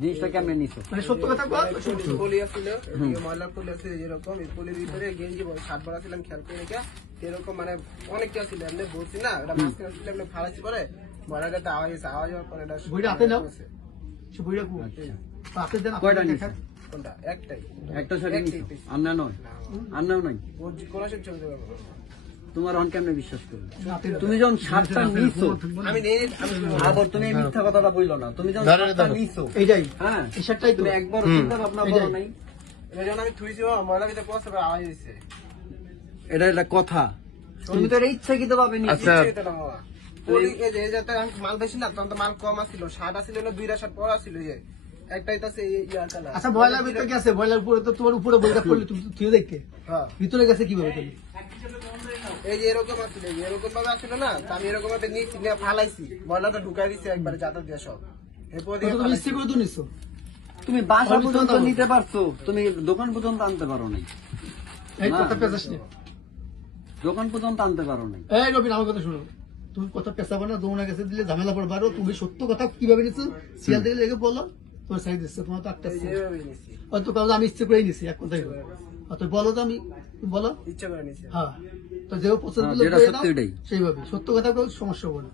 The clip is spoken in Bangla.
জিনিসটা কেমনে নিছো? মানে সত্য কথা বল। পলি আছিল, ময়লা পলি আছে যেরকম, এই পলির ভিতরে গেঞ্জি শার্ট পরা ছিলাম খেয়াল করে রেখে, এরকম মানে অনেকটা ছিল, এমনি বলছি না, ওটা মাঝখানে ছিল, এমনি ফালাইছি পরে ময়লাটা আওয়াজ হয়েছে, আওয়াজ হওয়ার পরে এটা বইটা হাতে নাও, সে বইটা কো হাতে দেন। কয়টা নিছো? কোনটা? একটাই, একটা শাড়ি নিছো? আন্না নয়, আন্নাও নাই। কোন ছবি ছবি দেবো তোমার অন কেমনে বিশ্বাস করবে? তুমি যখন শার্টটা নিছো, আমি নেই, আমি আবার তুমি এই মিথ্যা কথাটা বললো না, তুমি যখন শার্টটা নিছো, এইটাই হ্যাঁ, এই শার্টটাই তো তুমি একবার চিন্তা ভাবনা করো নাই? এটা যখন আমি থুইছি ময়লা ভিতরে পৌঁছে আওয়াজ হয়েছে। এটা একটা কথা, তুমি তো এটা ইচ্ছাকৃত ভাবে নিছো। আচ্ছা আমি মাল বেশি না, তখন তো মাল কম আসছিল, শার্ট আসছিল দুইটা শার্ট পরা ছিল, যে একটাই তো আছে ইয়ার কালার। আচ্ছা বয়লার ভিতরে গেছে, বয়লার উপরে তো তোমার উপরে বইটা পড়লে তুমি তুই দেখতে হ্যাঁ, ভিতরে গেছে কিভাবে তুমি? এই যে এরকম আসছিল, এরকম ভাবে আসছিল না, তো আমি এরকম ভাবে নিয়েছি, নিয়ে ফালাইছি, ময়লাটা ঢুকাই দিচ্ছি একবারে জাতা দিয়ে সব, এরপর দিয়ে তুমি ইচ্ছে করে তো নিছো। তুমি বাসা পর্যন্ত নিতে পারছো, তুমি দোকান পর্যন্ত আনতে পারো নাই। এই না। কথা পেঁচাস না। দোকান পর্যন্ত আনতে পারো নাই। এই রবিন আমার কথা শুনো, তুমি কথা পেঁচাবো না, দৌড়া গেছে দিলে ঝামেলা পড়বে। আরো তুমি সত্য কথা কিভাবে নিছো সিয়াল থেকে লেগে বলো, তোমার সাইড দিচ্ছে, তোমার তো আটটা এইভাবে নিয়েছি, হয়তো কারণ আমি ইচ্ছে করেই নিছি, এক কথাই বলো। তো বলো তো, আমি বলো। ইচ্ছা করে নিয়েছি। হ্যাঁ, তো যেও পছন্দ হ্যাঁ, হলো যেটা করে সত্যি দাও, ওটাই। সেইভাবে সত্য কথা কেউ সমস্যা হবে না।